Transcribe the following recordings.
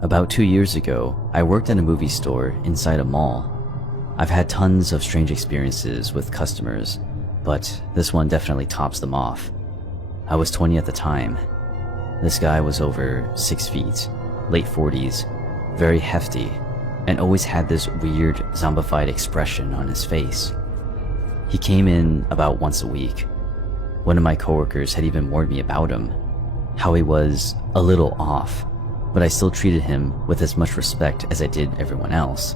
About 2 years ago, I worked at a movie store inside a mall. I've had tons of strange experiences with customers, but this one definitely tops them off. I was 20 at the time. This guy was over 6 feet, late 40s, very hefty, and always had this weird zombified expression on his face. He came in about once a week. One of my coworkers had even warned me about him, how he was a little off, but I still treated him with as much respect as I did everyone else.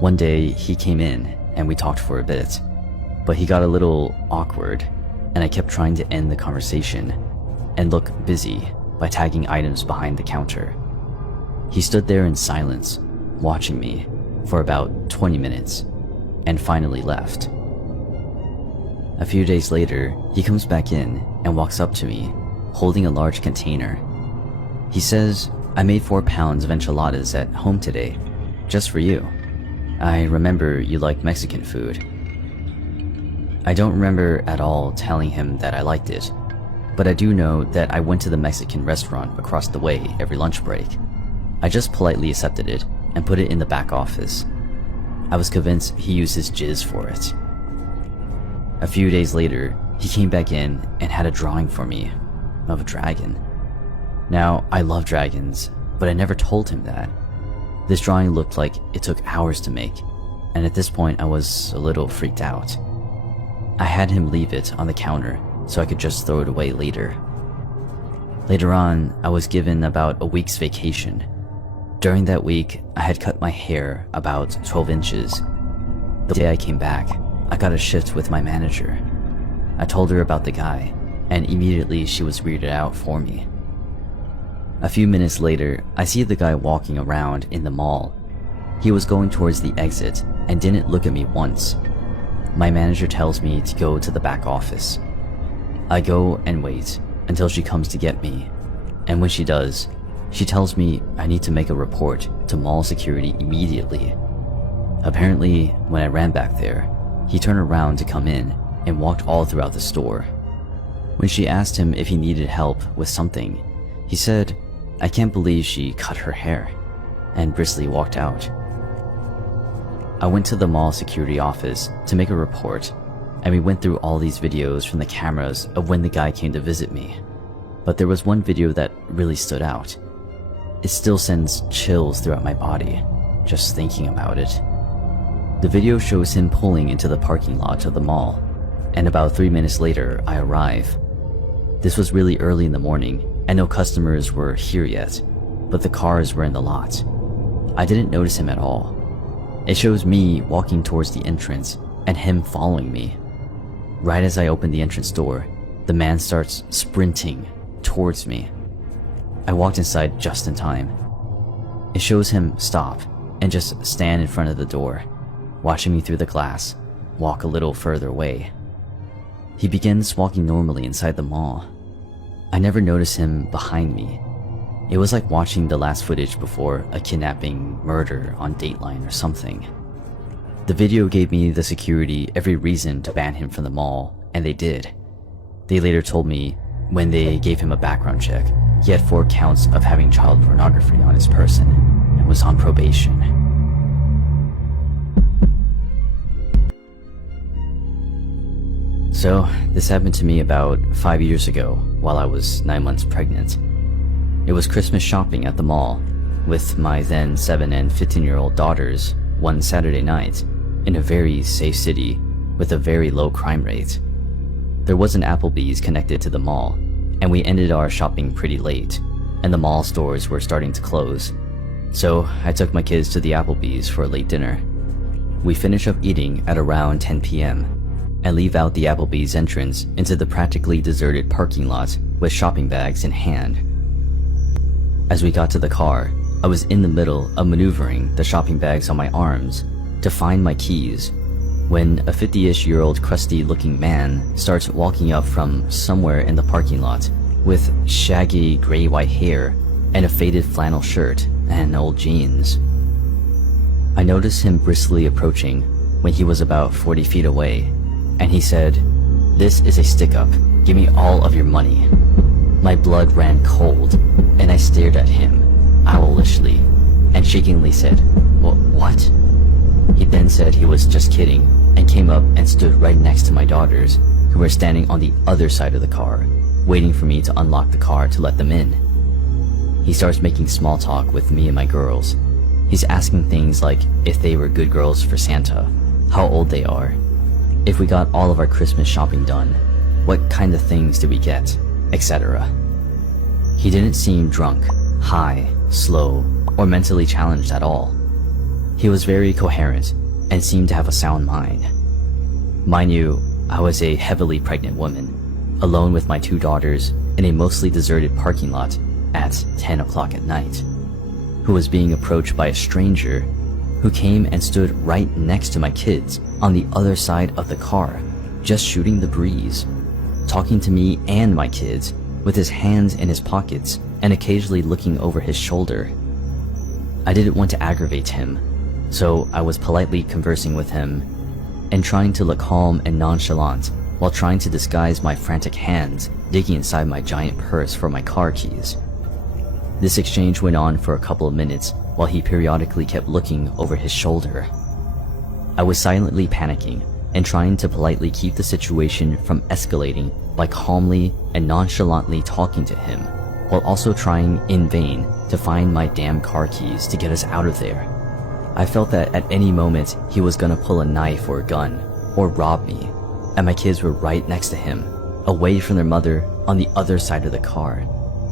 One day he came in and we talked for a bit, but he got a little awkward and I kept trying to end the conversation and look busy by tagging items behind the counter. He stood there in silence, watching me for about 20 minutes and finally left. A few days later, he comes back in and walks up to me, holding a large container. He says, "I made 4 pounds of enchiladas at home today, just for you. I remember you like Mexican food." I don't remember at all telling him that I liked it, but I do know that I went to the Mexican restaurant across the way every lunch break. I just politely accepted it and put it in the back office. I was convinced he used his jizz for it. A few days later, he came back in and had a drawing for me of a dragon. Now, I love dragons, but I never told him that. This drawing looked like it took hours to make, and at this point I was a little freaked out. I had him leave it on the counter so I could just throw it away later. Later on, I was given about a week's vacation. During that week, I had cut my hair about 12 inches. The day I came back, I got a shift with my manager. I told her about the guy, and immediately she was weirded out for me. A few minutes later, I see the guy walking around in the mall. He was going towards the exit and didn't look at me once. My manager tells me to go to the back office. I go and wait until she comes to get me, and when she does, she tells me I need to make a report to mall security immediately. Apparently, when I ran back there, he turned around to come in and walked all throughout the store. When she asked him if he needed help with something, he said, "I can't believe she cut her hair," and briskly walked out. I went to the mall security office to make a report, and we went through all these videos from the cameras of when the guy came to visit me. But there was one video that really stood out. It still sends chills throughout my body, just thinking about it. The video shows him pulling into the parking lot of the mall, and about 3 minutes later, I arrive. This was really early in the morning, and no customers were here yet, but the cars were in the lot. I didn't notice him at all. It shows me walking towards the entrance, and him following me. Right as I open the entrance door, the man starts sprinting towards me. I walked inside just in time. It shows him stop and just stand in front of the door, watching me through the glass, walk a little further away. He begins walking normally inside the mall. I never noticed him behind me. It was like watching the last footage before a kidnapping murder on Dateline or something. The video gave me the security every reason to ban him from the mall, and they did. They later told me when they gave him a background check, he had 4 counts of having child pornography on his person and was on probation. So, this happened to me about 5 years ago while I was 9 months pregnant. It was Christmas shopping at the mall with my then 7 and 15-year-old daughters one Saturday night in a very safe city with a very low crime rate. There was an Applebee's connected to the mall, and we ended our shopping pretty late, and the mall stores were starting to close. So I took my kids to the Applebee's for a late dinner. We finish up eating at around 10 p.m. and leave out the Applebee's entrance into the practically deserted parking lot with shopping bags in hand. As we got to the car, I was in the middle of maneuvering the shopping bags on my arms to find my keys when a 50-ish-year-old crusty-looking man starts walking up from somewhere in the parking lot with shaggy gray-white hair and a faded flannel shirt and old jeans. I noticed him briskly approaching when he was about 40 feet away, and he said, "This is a stick-up. Give me all of your money." My blood ran cold, and I stared at him. owlishly and shakingly said, What? He then said he was just kidding and came up and stood right next to my daughters, who were standing on the other side of the car, waiting for me to unlock the car to let them in. He starts making small talk with me and my girls. He's asking things like if they were good girls for Santa, how old they are, if we got all of our Christmas shopping done, what kind of things did we get, etc. He didn't seem drunk, high, slow, or mentally challenged at all. He was very coherent and seemed to have a sound mind. Mind you, I was a heavily pregnant woman, alone with my 2 daughters in a mostly deserted parking lot at 10 o'clock at night, who was being approached by a stranger who came and stood right next to my kids on the other side of the car, just shooting the breeze, talking to me and my kids with his hands in his pockets and occasionally looking over his shoulder. I didn't want to aggravate him, so I was politely conversing with him and trying to look calm and nonchalant while trying to disguise my frantic hands digging inside my giant purse for my car keys. This exchange went on for a couple of minutes while he periodically kept looking over his shoulder. I was silently panicking and trying to politely keep the situation from escalating by calmly and nonchalantly talking to him, while also trying in vain to find my damn car keys to get us out of there. I felt that at any moment he was gonna pull a knife or a gun or rob me, and my kids were right next to him, away from their mother on the other side of the car.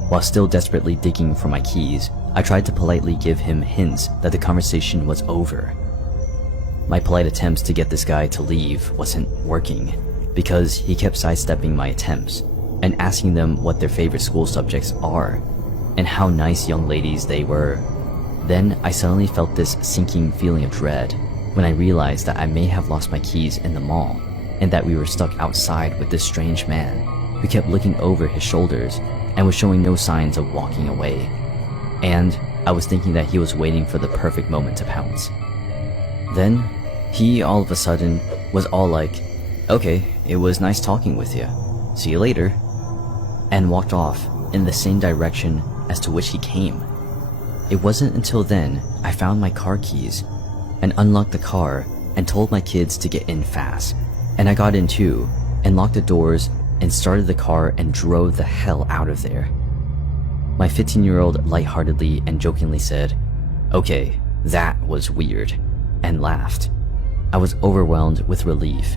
While still desperately digging for my keys, I tried to politely give him hints that the conversation was over. My polite attempts to get this guy to leave wasn't working, because he kept sidestepping my attempts and asking them what their favorite school subjects are and how nice young ladies they were. Then I suddenly felt this sinking feeling of dread when I realized that I may have lost my keys in the mall and that we were stuck outside with this strange man who kept looking over his shoulders and was showing no signs of walking away. And I was thinking that he was waiting for the perfect moment to pounce. Then, he all of a sudden was all like, "Okay, it was nice talking with you. See you later," and walked off in the same direction as to which he came. It wasn't until then I found my car keys and unlocked the car and told my kids to get in fast, and I got in too and locked the doors and started the car and drove the hell out of there. My 15-year-old lightheartedly and jokingly said, "Okay, that was weird," and laughed. I was overwhelmed with relief,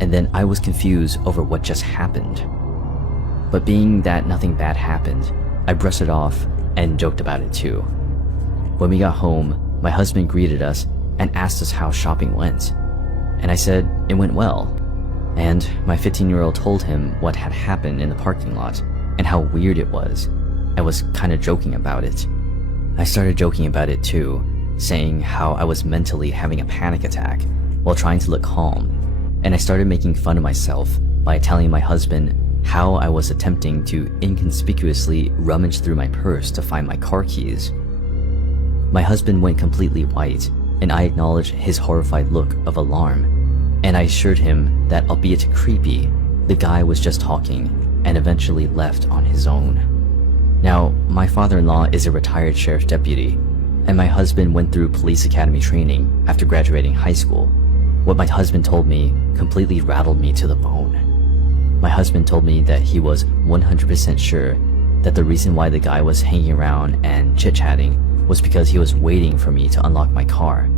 and then I was confused over what just happened. But being that nothing bad happened, I brushed it off and joked about it too. When we got home, my husband greeted us and asked us how shopping went, and I said it went well. And my 15-year-old told him what had happened in the parking lot and how weird it was, and was kind of joking about it. I started joking about it too, saying how I was mentally having a panic attack while trying to look calm, and I started making fun of myself by telling my husband how I was attempting to inconspicuously rummage through my purse to find my car keys. My husband went completely white, and I acknowledged his horrified look of alarm, and I assured him that, albeit creepy, the guy was just talking and eventually left on his own. Now, my father-in-law is a retired sheriff's deputy, and my husband went through police academy training after graduating high school. What my husband told me completely rattled me to the bone. My husband told me that he was 100% sure that the reason why the guy was hanging around and chit-chatting was because he was waiting for me to unlock my car,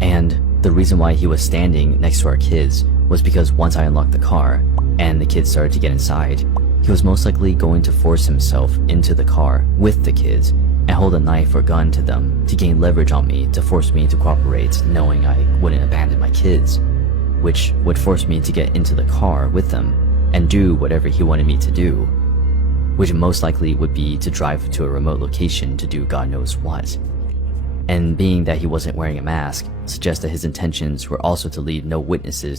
and the reason why he was standing next to our kids was because once I unlocked the car and the kids started to get inside, he was most likely going to force himself into the car with the kids and hold a knife or gun to them to gain leverage on me to force me to cooperate, knowing I wouldn't abandon my kids, which would force me to get into the car with them and do whatever he wanted me to do, which most likely would be to drive to a remote location to do God knows what. And being that he wasn't wearing a mask suggests that his intentions were also to leave no witnesses